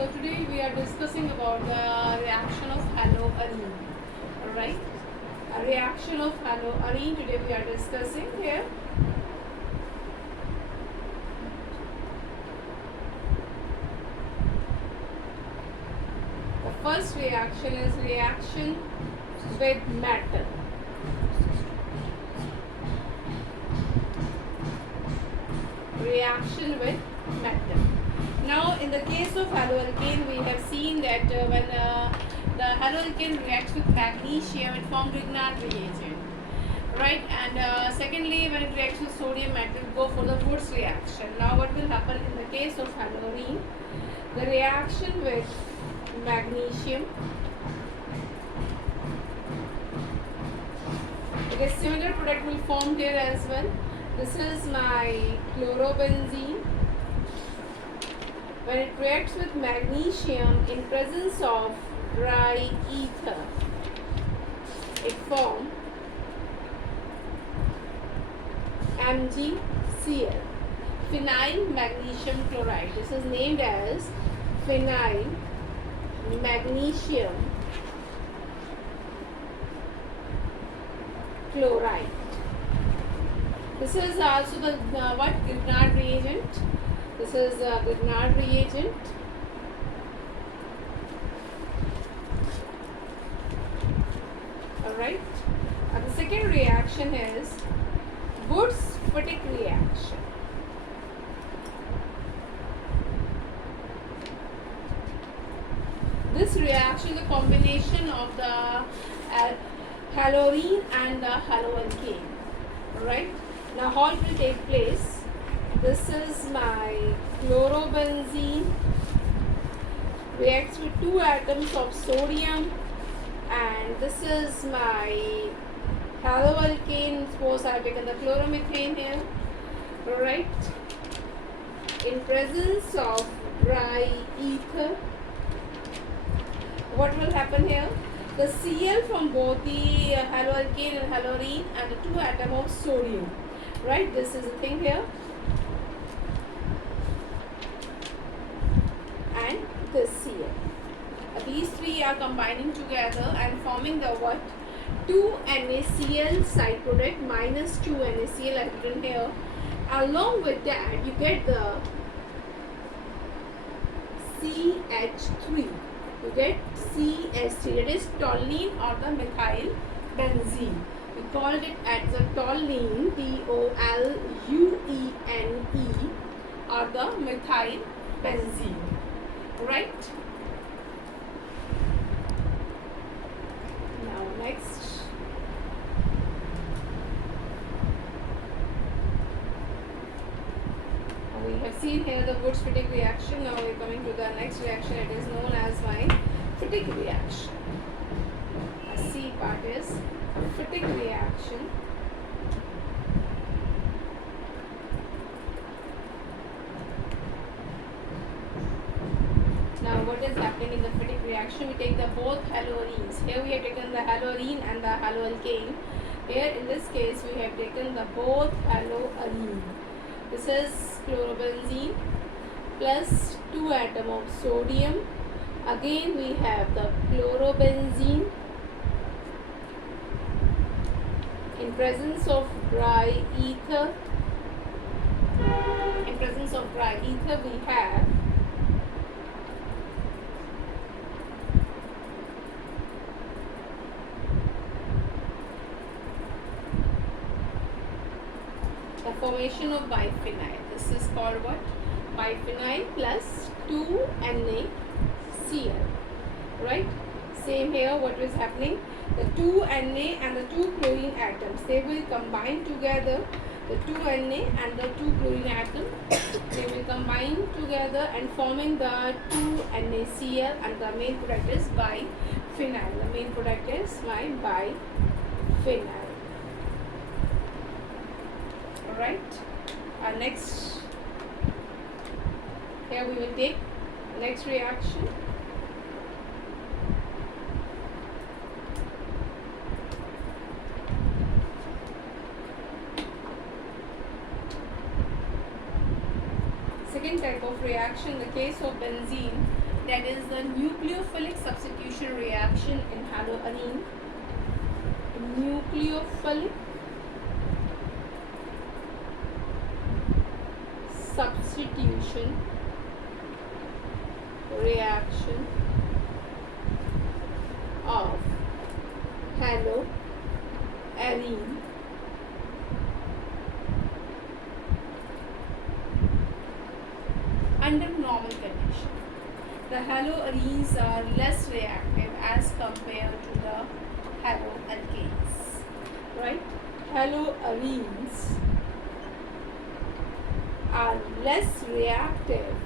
So today we are discussing about the reaction of haloarene. Alright, a reaction of haloarene today we are discussing here. The first reaction is reaction with metal. Reaction with metal. Now in the case of haloalkane, we have seen that when the haloalkane reacts with magnesium, it forms Grignard reagent, right? And secondly, when it reacts with sodium, it will go for the Wurtz reaction. Now what will happen in the case of haloarene? The reaction with magnesium, it is similar product will form here as well. This is my chlorobenzene. When it reacts with magnesium in presence of dry ether, it forms MgCl, phenyl magnesium chloride. This is named as phenyl magnesium chloride. This is also the what Grignard reagent. This is Grignard reagent. Alright. The second reaction is Wurtz-PHILIC reaction. This reaction is a combination of the haloarene and the haloalkane. Alright. Now how it will take place? This is my chlorobenzene, reacts with 2 atoms of sodium, and this is my haloalkane. Suppose I have taken the chloromethane here, alright, in presence of dry ether. What will happen here? The Cl from both the haloalkane and haloarene and the 2 atoms of sodium, right? This is the thing here. And this Cl. These three are combining together and forming the what? 2NaCl side product minus 2NaCl I have written here. Along with that, you get the CH3. You get CH3, that is toluene or the methyl benzene. We called it as the toluene, T-O-L-U-E-N-E, or the methyl benzene. Right? Now next, we have seen here the Wurtz-PHILIC reaction. Now we are coming to the next reaction. It is known as my PHILIC reaction. A C part is PHILIC reaction. Now what is happening in the PHILIC reaction? We take the both haloarenes. Here we have taken the haloarene and the haloalkane. Here in this case we have taken the both haloarene. This is chlorobenzene plus 2 atoms of sodium. Again we have the chlorobenzene in presence of dry ether. In presence of dry ether we have the formation of biphenyl. This is called what? Biphenyl plus 2NaCl. Right? Same here, what is happening? The 2Na and the 2 chlorine atoms, they will combine together. The 2Na and the 2 chlorine atoms, they will combine together and forming the 2NaCl, and the main product is biphenyl. The main product is my biphenyl. Alright, next, here we will take next reaction. Second type of reaction, the case of benzene, that is the nucleophilic substitution reaction in haloarene. Nucleophilic substitution reaction of haloarene under normal condition. The haloarenes are less reactive as compared to the haloalkanes, right? Haloarenes are less reactive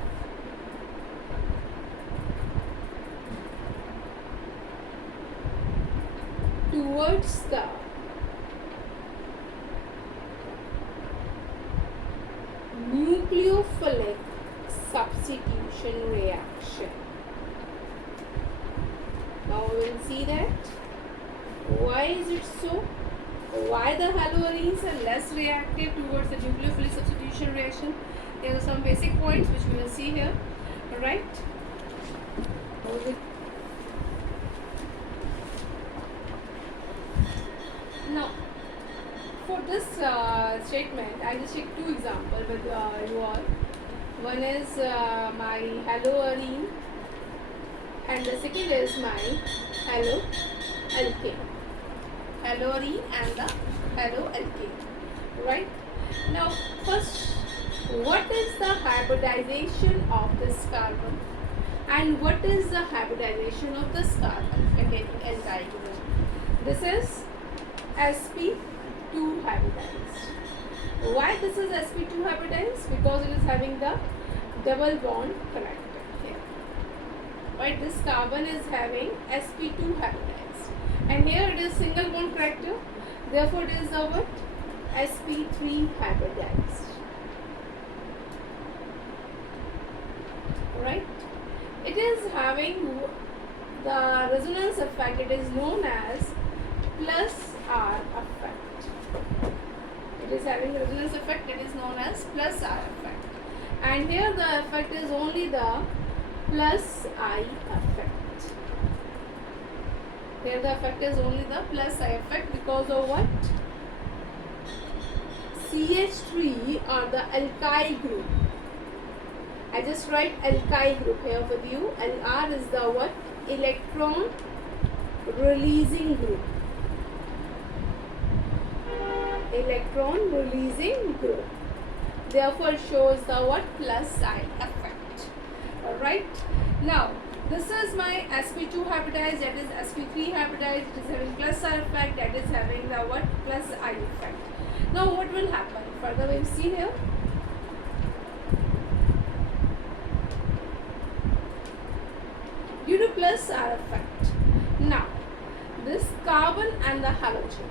towards the nucleophilic substitution reaction. Now we will see that. Why is it so? Why the haloarenes are less reactive towards the nucleophilic substitution reaction? There are some basic points which we will see here. Alright? Now, for this statement, I just take two examples with you all. One is my haloarene, and the second is my haloalkane. Haloarene and the haloalkane. Right? Now, first, what is the hybridization of this carbon, and what is the hybridization of this carbon containing alkyl group? This is sp2 hybridized. Why this is sp2 hybridized? Because it is having the double bond character here. Right? This carbon is having sp2 hybridized, and here it is single bond character. Therefore, it is a what? sp3 hybridized. Right? It is having the resonance effect. It is known as plus R effect. It is having resonance effect. It is known as plus R effect. And here the effect is only the plus I effect. Here the effect is only the plus I effect because of what? CH3 or the alkyl group. I just write alkyl group here with you. Lr is the what? Electron releasing group. Electron releasing group. Therefore, it shows the what? Plus I effect. Alright. Now, this is my sp2 hybridized, that is sp3 hybridized. It is having plus I effect, that is having the what? Plus I effect. Now, what will happen? Further, we will see here. Due to plus R effect. Now, this carbon and the halogen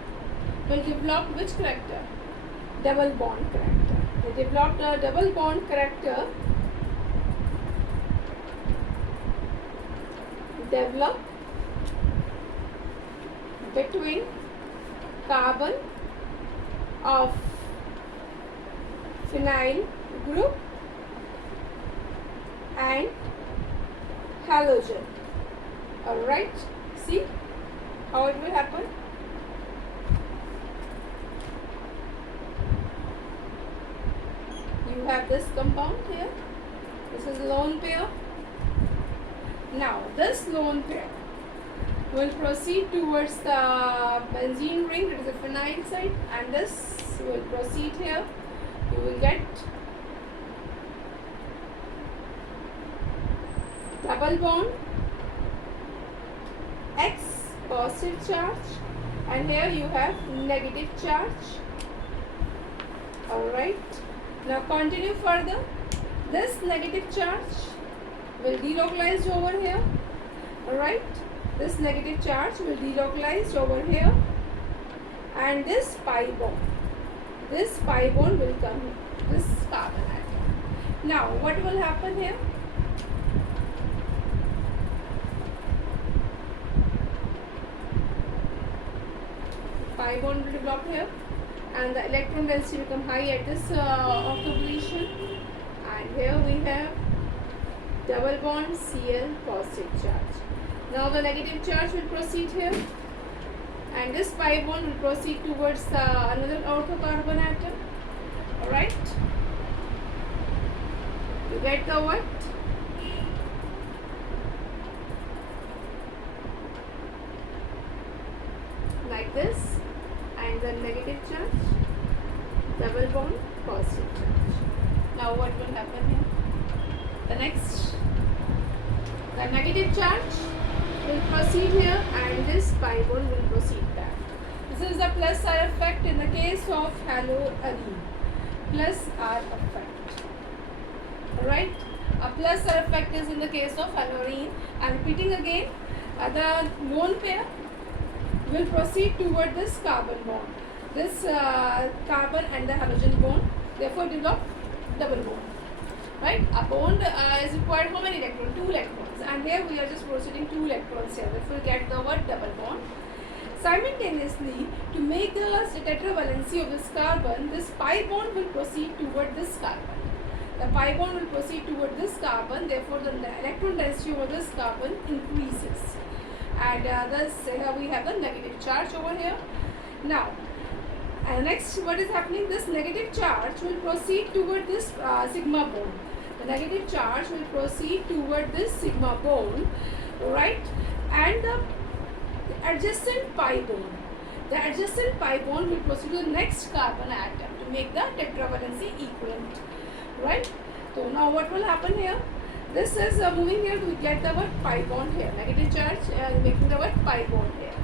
will develop which character? Double bond character. They developed a double bond character. Develop between carbon of phenyl group and halogen. Alright, see how it will happen. You have this compound here. This is lone pair. Now, this lone pair will proceed towards the benzene ring, it is a phenyl side, and this will proceed here. You will get double bond, X positive charge, and here you have negative charge. Alright, now continue further. This negative charge will delocalize over here. Alright, this negative charge will delocalize over here, and this pi bond will come here, this carbon atom. Now, what will happen here? Pi bond will develop here, and the electron density will become high at this octal position, and here we have double bond Cl positive charge. Now the negative charge will proceed here, and this pi bond will proceed towards another orthocarbon atom. Alright, you get the what? Like this, and the negative charge, double bond positive charge. Now what will happen here? The negative charge will proceed here, and this pi bond will proceed back. This is the plus R effect in the case of haloarene. Plus R effect. Alright, a plus R effect is in the case of haloarene. I am repeating again, the lone pair will proceed toward this carbon bond, this carbon and the halogen bond, therefore develop double bond. Right, a bond is required how many electrons? 2 electrons, and here we are just proceeding 2 electrons here, therefore we get the word double bond. Simultaneously, to make the tetravalency of this carbon, this pi bond will proceed toward this carbon. The pi bond will proceed toward this carbon, therefore the electron density over this carbon increases. And thus here we have the negative charge over here. Now, next what is happening? This negative charge will proceed toward this sigma bond. The negative charge will proceed toward this sigma bond, right? And the adjacent pi bond. The adjacent pi bond will proceed to the next carbon atom to make the tetravalency equivalent, right? So now what will happen here? This is moving here, we get the word pi bond here. Negative charge making the word pi bond here.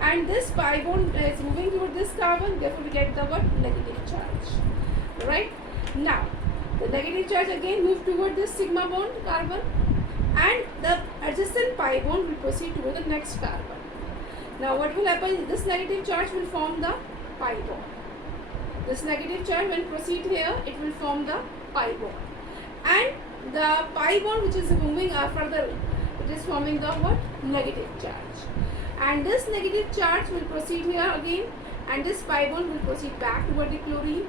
And this pi bond is moving toward this carbon, therefore we get the word negative charge. Right? Now, the negative charge again move toward this sigma bond carbon, and the adjacent pi bond will proceed toward the next carbon. Now what will happen? This negative charge will form the pi bond. This negative charge when proceed here, it will form the pi bond. And the pi bond which is moving further, it is forming the what? Negative charge. And this negative charge will proceed here again, and this pi bond will proceed back toward the chlorine,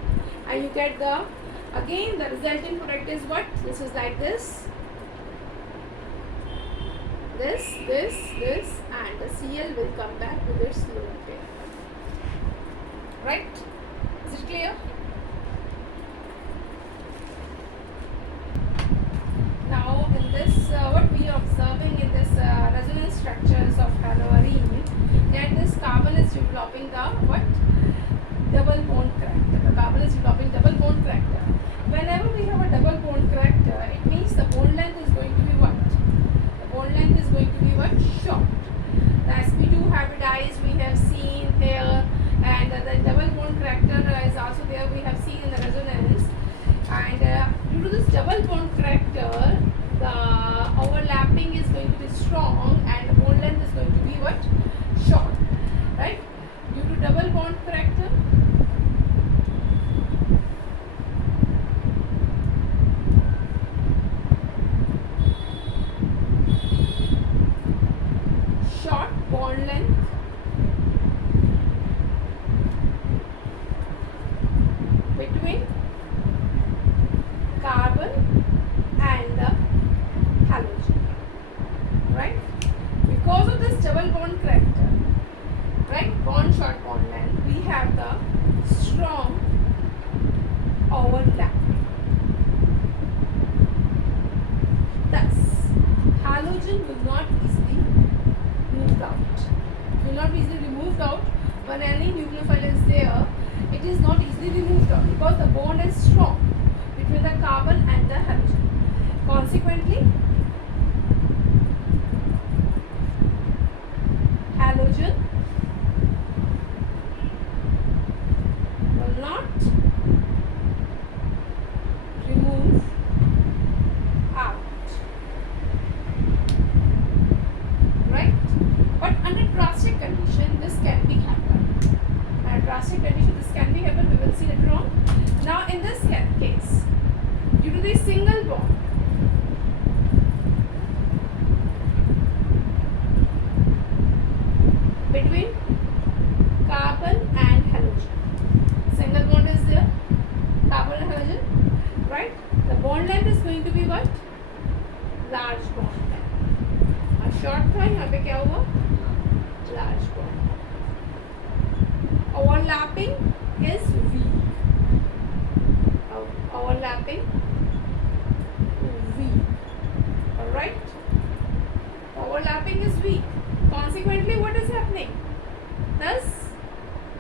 and you get the, again the resultant product is what? This is like this, and the Cl will come back with its lone pair. Right? Is it clear? Now in this, what we are observing in this resonance structures of haloarene, that this carbon is developing the what? Double bond character. The carbon is developing double bond character. Whenever we have a double bond character, it means the bond length is going to be what? The bond length is going to be what? Short. The sp2 hybridized we have seen here, and the double bond character is also there, we have seen in the resonance. And due to this double bond character, the overlapping is going to be strong and the bond length is going to be what? Short. Right? Due to double bond character, short bond length, between carbon and the halogen, right? Because of this double bond character, right, bond short bond length, we have the strong overlap. Thus, halogen will not easily move out. Will not be easily removed out when any nucleophile is there. It is not easily removed out because the bond is strong between the carbon and the halogen. Consequently, halogen will not remove out, right? But under drastic condition, this can be happen. Under drastic condition, this can be happen. We will see later on. Now, in this case, due to the single bond, large bond है, और short था, यहाँ पे क्या हुआ, large bond. Overlapping is weak. Overlapping weak. Alright? Overlapping is weak. Consequently, what is happening? Thus,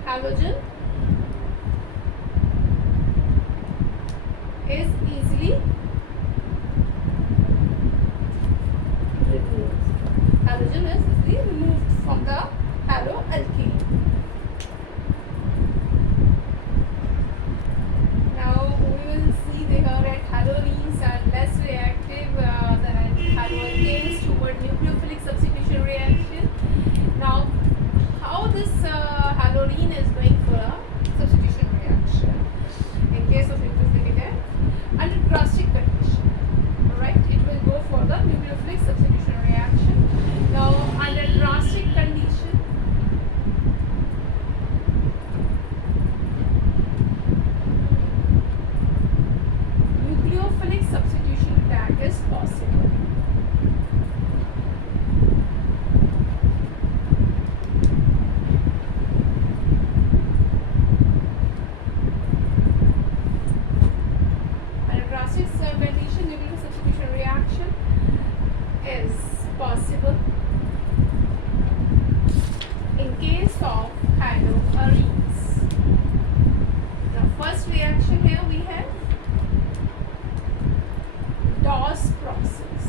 halogen is easily removed. Halogen is easily removed from the haloalkane. Haloarenes are less reactive than haloalkanes toward nucleophilic substitution reaction. Now, how this haloarene is going for a substitution reaction? In case of nucleophilic acid, under drastic condition, right? It will go for the nucleophilic substitution reaction. Now, under drastic condition, nucleophilic substitution attack is possible. And a drastic condition, nucleophilic substitution reaction is possible in case of haloarenes. The first reaction here we have DOS process.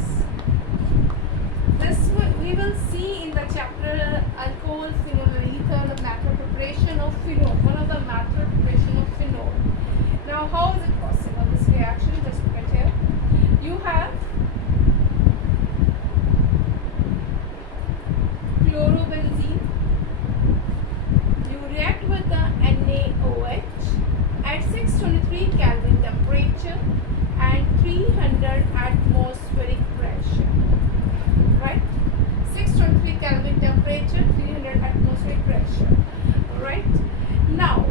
This we will see in the chapter alcohol phenol ether, the method preparation of phenol, one of the method preparation of phenol. Now, how is it possible, this reaction? Just look at here. You have chlorobenzene. You react with the NaOH at 623 Kelvin temperature and 300 atmospheric pressure, right? 623 Kelvin temperature, 300 atmospheric pressure, right? Now,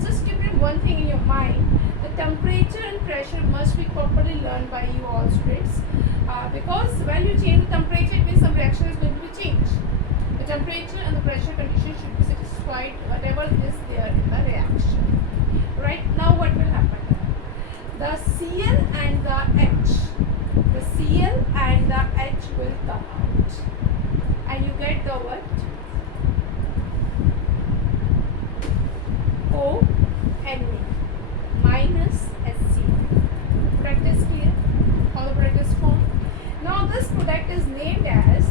just keep it one thing in your mind: the temperature and pressure must be properly learned by you all students, because when you change the temperature, it means some reaction is going to be changed. The temperature and the pressure condition should be satisfied, whatever is there in the reaction. Right now, what will happen? The Cl and the H, the Cl and the H will come out, and you get the what? O Na minus HCl. Product is clear? How the product is formed? Now this product is named as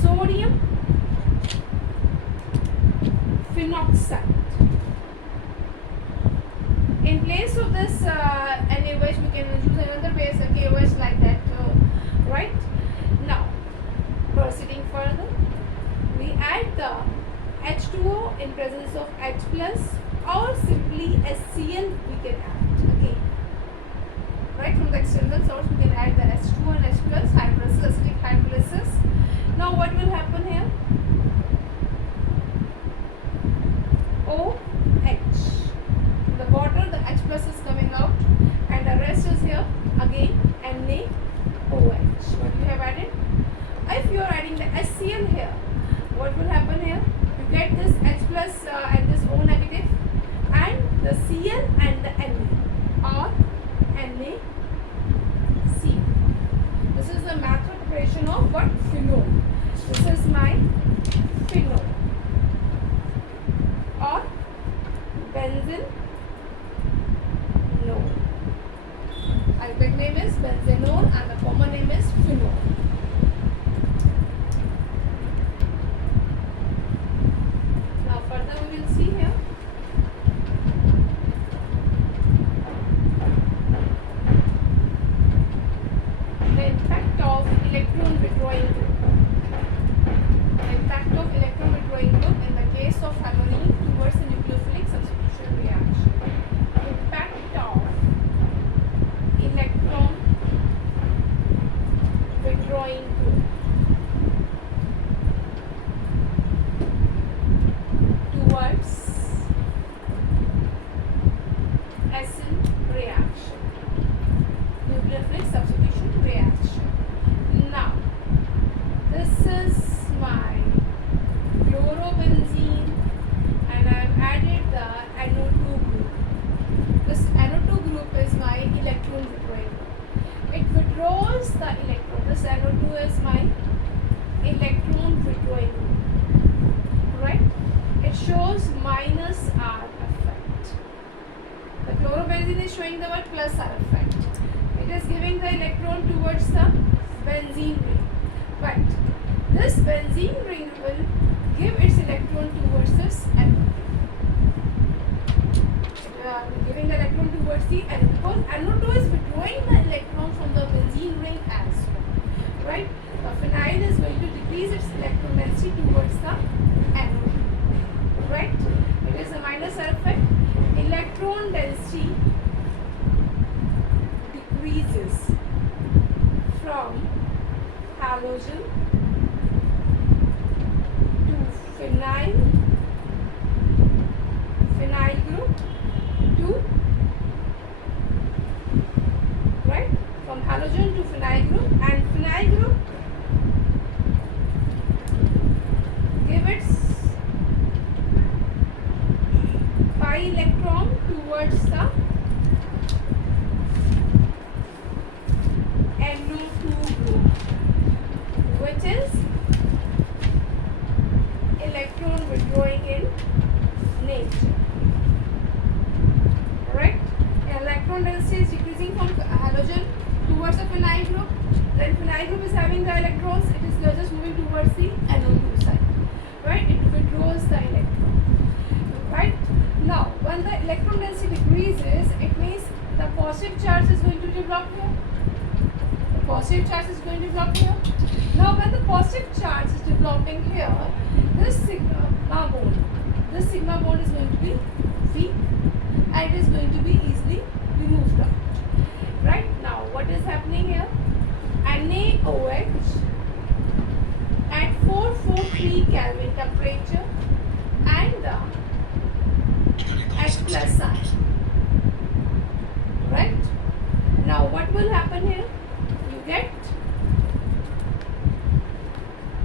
sodium phenoxide. In place of this NaOH, we can use another base, KOH, like that, right? Now, proceeding further, we add the H2O in presence of H plus, or simply HCl we can add again. Right, from the external source we can add the H2O and H plus, hydrolysis, acidic hydrolysis. Now what will happen here? OH. The water, the H plus is coming out, and the rest is here again NaOH. What you have added? If you are adding the HCl here, what will happen here? You get this H plus and this O negative, and the Cl and the Na, or NaCl. This is the method preparation of what? Phenol. This is my phenol, or benzene. Alphabet name is benzenone and the common name is phenol. Now further we will see here. The impact of electron withdrawing group. The impact of electron withdrawing group in the case of haloarene towards the nucleophilic substitution reaction. Impact of electron withdrawing group towards acid reaction, nucleophilic substitution reaction. the electron. This NO2 is my electron withdrawing group, right? It shows minus R effect. The chlorobenzene is showing the word plus R effect. It is giving the electron towards the benzene ring, but this benzene ring will give its electron towards this NO2. Giving the electron towards the NO2 because NO2 is withdrawing the electron from the benzene ring as well, right? The phenyl is going to decrease its electron density towards the NO2, right? It is a minus R effect. Electron density decreases from halogen to phenyl group to, right, from halogen to phenyl group, and phenyl group give its pi electron towards the NO2 group, which is electron withdrawing in nature. Right? Electron density is decreasing from halogen towards the phenyl group. Then phenyl group is having the electrons. It is just moving towards the NO2 side. Right? It withdraws the electron. Right? Now, when the electron density decreases, it means the positive charge is going to develop here. The positive charge is going to develop here. Now, when the positive charge is developing here, this sigma bond is going to be weak, and it is going to be easily removed out. Right? Now, what is happening here? NaOH at 443 Kelvin temperature and at plus sign. Right? Now, what will happen here? You get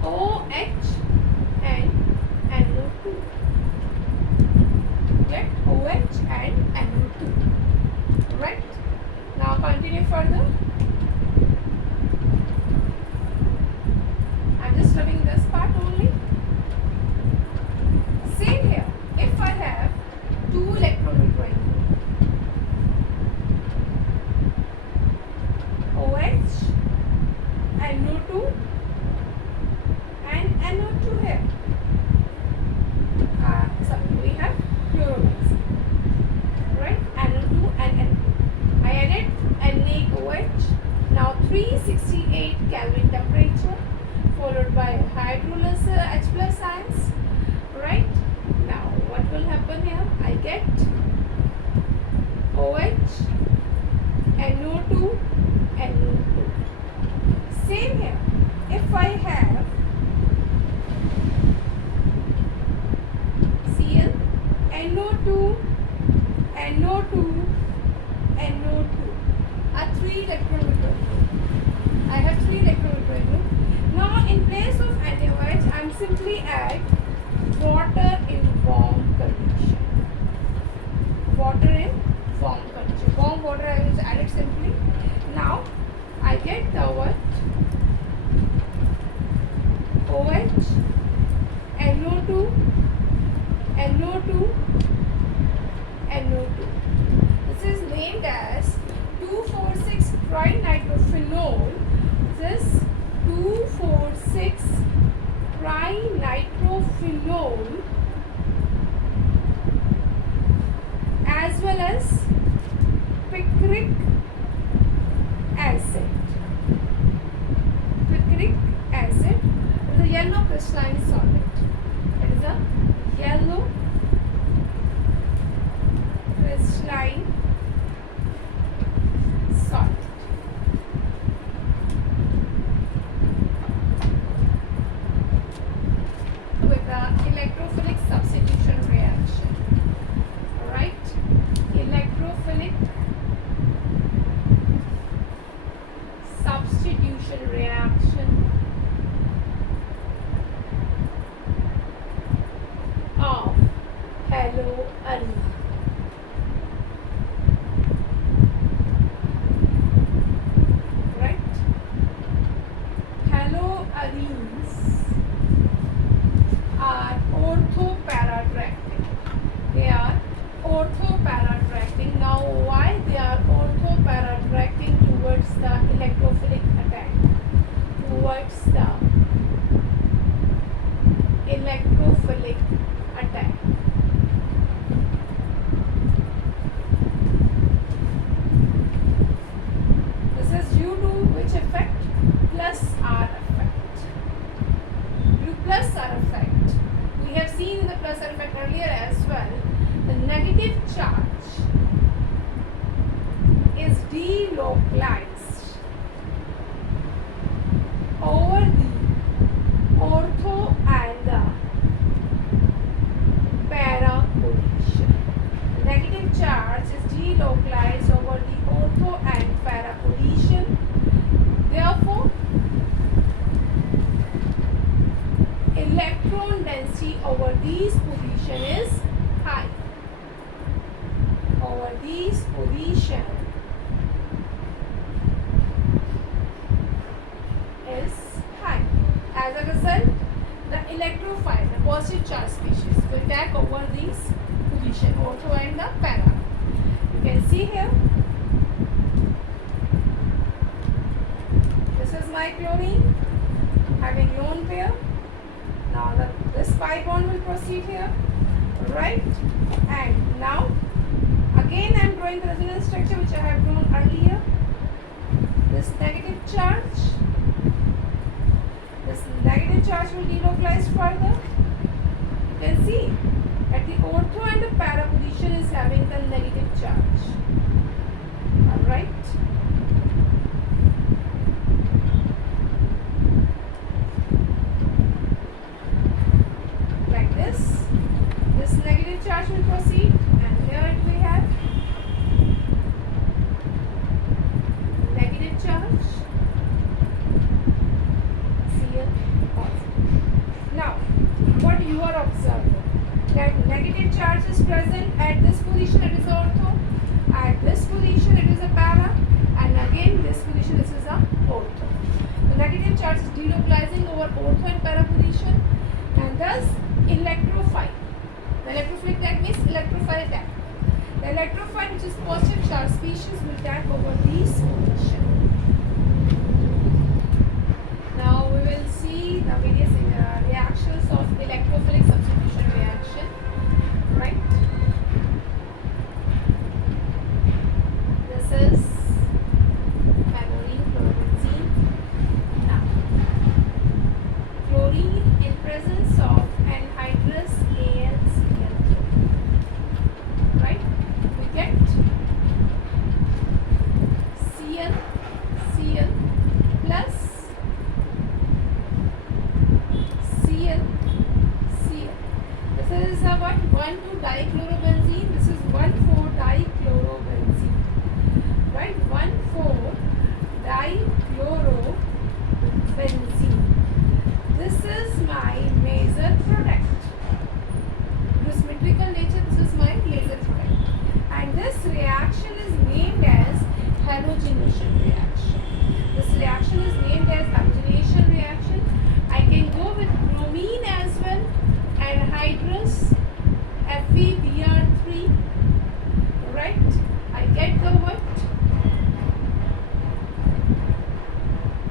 OH and NO2. Get OH and NO2. Right? Now continue further. I'm just rubbing this part only. Same here. If I have two electron withdrawing OH, NO2 and NO2 here. So we have fluorobenzene, right? NO2 and NO2. I added NaOH. Now 368 Kelvin temperature, followed by hydrolysis H plus ions, right? Now what will happen here? I get OH, NO2, NO2. Same here. If I have Cl, NO2, NO2, NO2 are 3 electron withdrawing group. I have 3 electron withdrawing group. Now in place of NaOH, I am simply add water in warm condition. Water in warm condition. Warm water I will add it simply. Now I get the what? OH, NO2, NO2, NO2. This is named as 2,4,6 trinitrophenol. This 2,4,6 trinitrophenol as well as picric acid. Picric acid is a yellow crystalline solid. It is a yellow crystalline solid. With the electrophilic substitution reaction. Alright? Electrophilic substitution reaction towards the electrophilic attack. This is due to which effect? Plus R effect. Due to plus R effect, we have seen the plus R effect earlier as well. The negative charge is delocalized over the ortho and the para position. Negative charge is delocalized over the ortho and para position. Therefore, electron density over these position is high. Over these position is high. As a result, the electrophile, the positive charge species, will attack over these position, ortho and the para. You can see here. This is my chlorine having lone pair. Now this pi bond will proceed here, right? And now again I am drawing the resonance structure which I have drawn earlier. This negative charge will delocalize further. You can see at the ortho and the para position is having the negative charge. Alright. Like this. This negative charge will proceed, and here we have negative charge. Cl positive. Now, what you are observing, that negative charge is present at this position, it is ortho, at this position it is a para, and again this position this is a ortho. The negative charge is delocalizing over ortho and para position, and thus electrophile. The electrophilic attack means electrophile attack. The electrophile, which is positive charge species, will attack over these positions. Now we will see the various reactions of electrophilic substitution reaction. Right? This is chlorine, chlorobenzene. Now, chlorine in presence of anhydrous AlCl3. Right? We get Cl plus Cl. This is what? 1,2-dichlorobenzene. This is 1,4-dichlorobenzene. Right? 1,4-dichlorobenzene. This is my major product. This symmetrical nature, this is my major product. And this reaction is named as halogenation reaction. This reaction is named as halogenation reaction. I can go with bromine as well, anhydrous FeBr3. Right? I get the what?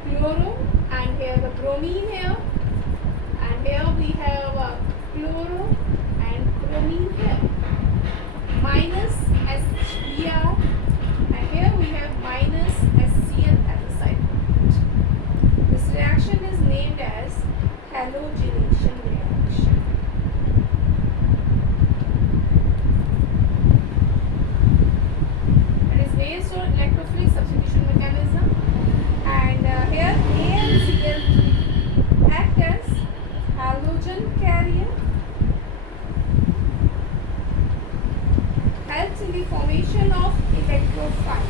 Chloro, and here the bromine here, and here we have chloro and bromine here, minus HBr, and here we have minus HCl as a side product. This reaction is named as halogenation reaction. It is based on electrophilic substitution mechanism, and here AlCl3 act as halogen carrier, helps in the formation of electrophile.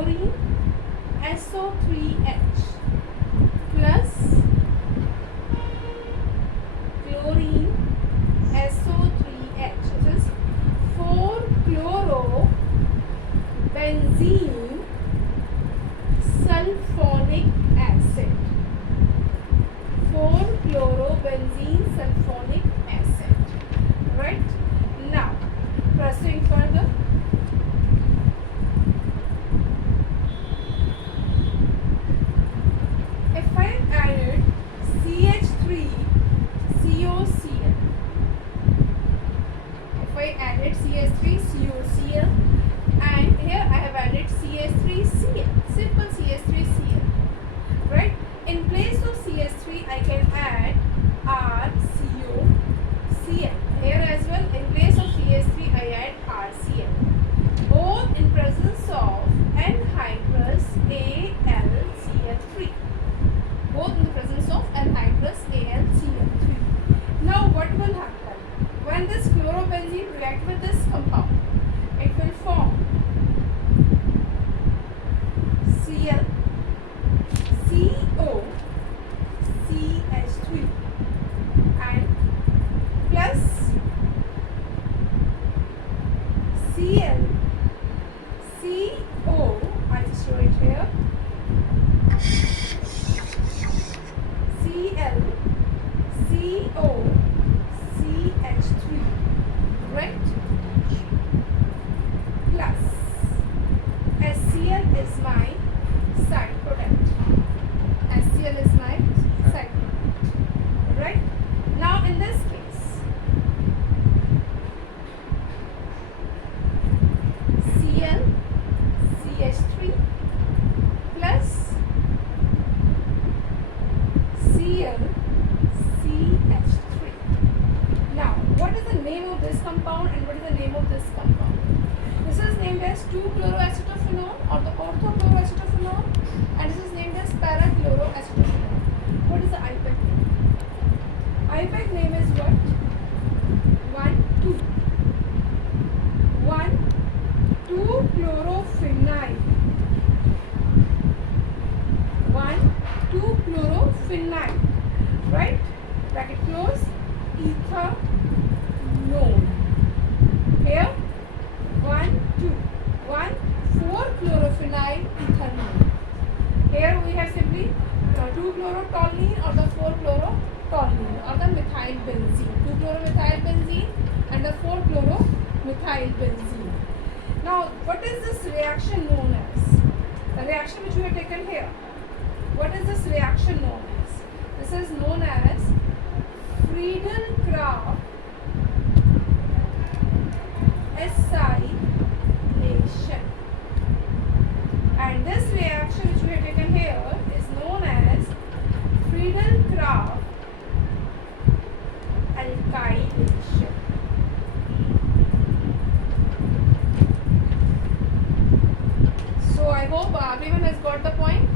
chlorine SO3H plus chlorine SO3H, which is 4-chlorobenzene sulfonic acid. 4-chlorobenzene sulfonic acid. Right? Now, proceeding further. If I added CH3COCl, if I added CH3COCl, and here I have added CH3Cl, simple CH3Cl, right? In place of CH3, I can add RCOCl. Here as well, in place of CH3, I add RCl. Both in presence of anhydrous AlCl3. Both in the presence of anhydrous AlCl3. Now, what will happen? When this chlorobenzene react with this compound, it will form Cl, CO, CH3 and plus Cl, CO, I just wrote it here, Cl, CO, CH3, right? Plus HCl is my side product. HCl is my side product, right? Now in this case, Cl, CH3 plus Cl, CH3. Now, what is the name of this compound and what is the name of this compound? This is named as 2-chloroacetophenone or the orthochloroacetophenone, and this is named as para-chloroacetophenone. What is the IPAC name? IPAC name is what? 1,2-chlorophenyl. 1,2-chlorophenyl. Right? Bracket close. Ethanol. Here 4-chlorophenyl ethanol. Here we have simply 2-chlorotoluene or the 4-chlorotoluene or the methyl benzene. 2-chloromethyl benzene and the 4-chloromethyl benzene. Now, what is this reaction known as? The reaction which we have taken here. What is this reaction known as? This is known as Friedel-Crafts acylation. And this reaction which we have taken here is known as Friedel-Crafts alkylation. So I hope everyone has got the point.